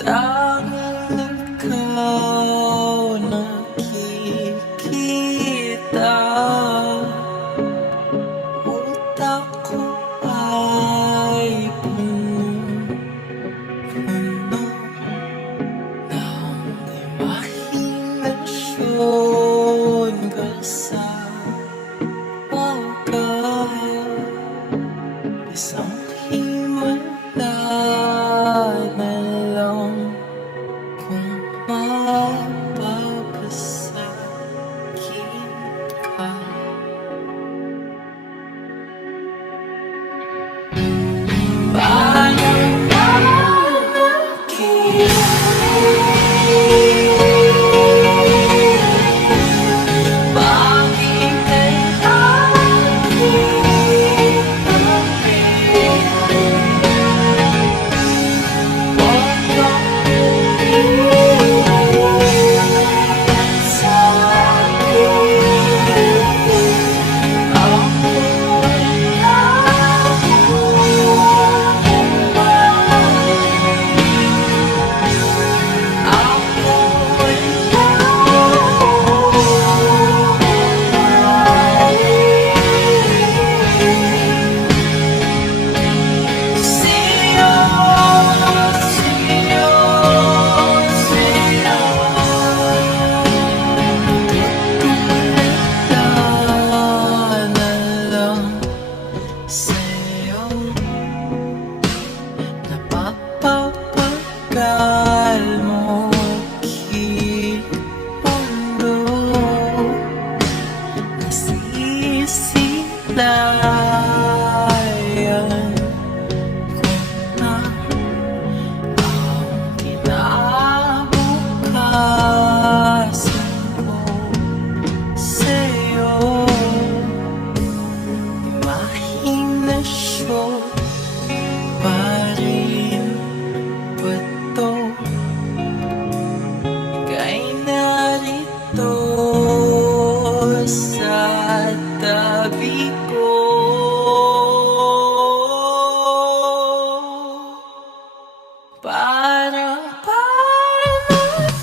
Tanging ikaw nakikita. Utak ko ay punong-puno ng imahinasyon kasama ka. Isang himala na lang kung mapapasakit ka. Parang panaginip, bakit ay aking tabi? Huwag kang umiiyak sa'kin. Ako ay sa'yo napapapagal mo aking mundo. Nasisilayan ko na ang kinabukasan ko sa'yo. Imahinasyon pa rin ba 'to? Ika'y narito sa tabi ko. Parang panaginip,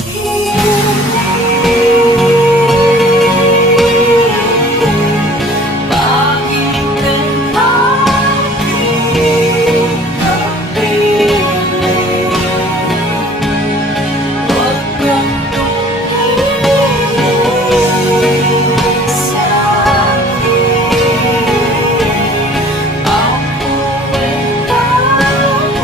bakit ay aking kapiling? Huwag kang umiiyak sa'kin. Ako ay taong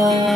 ka.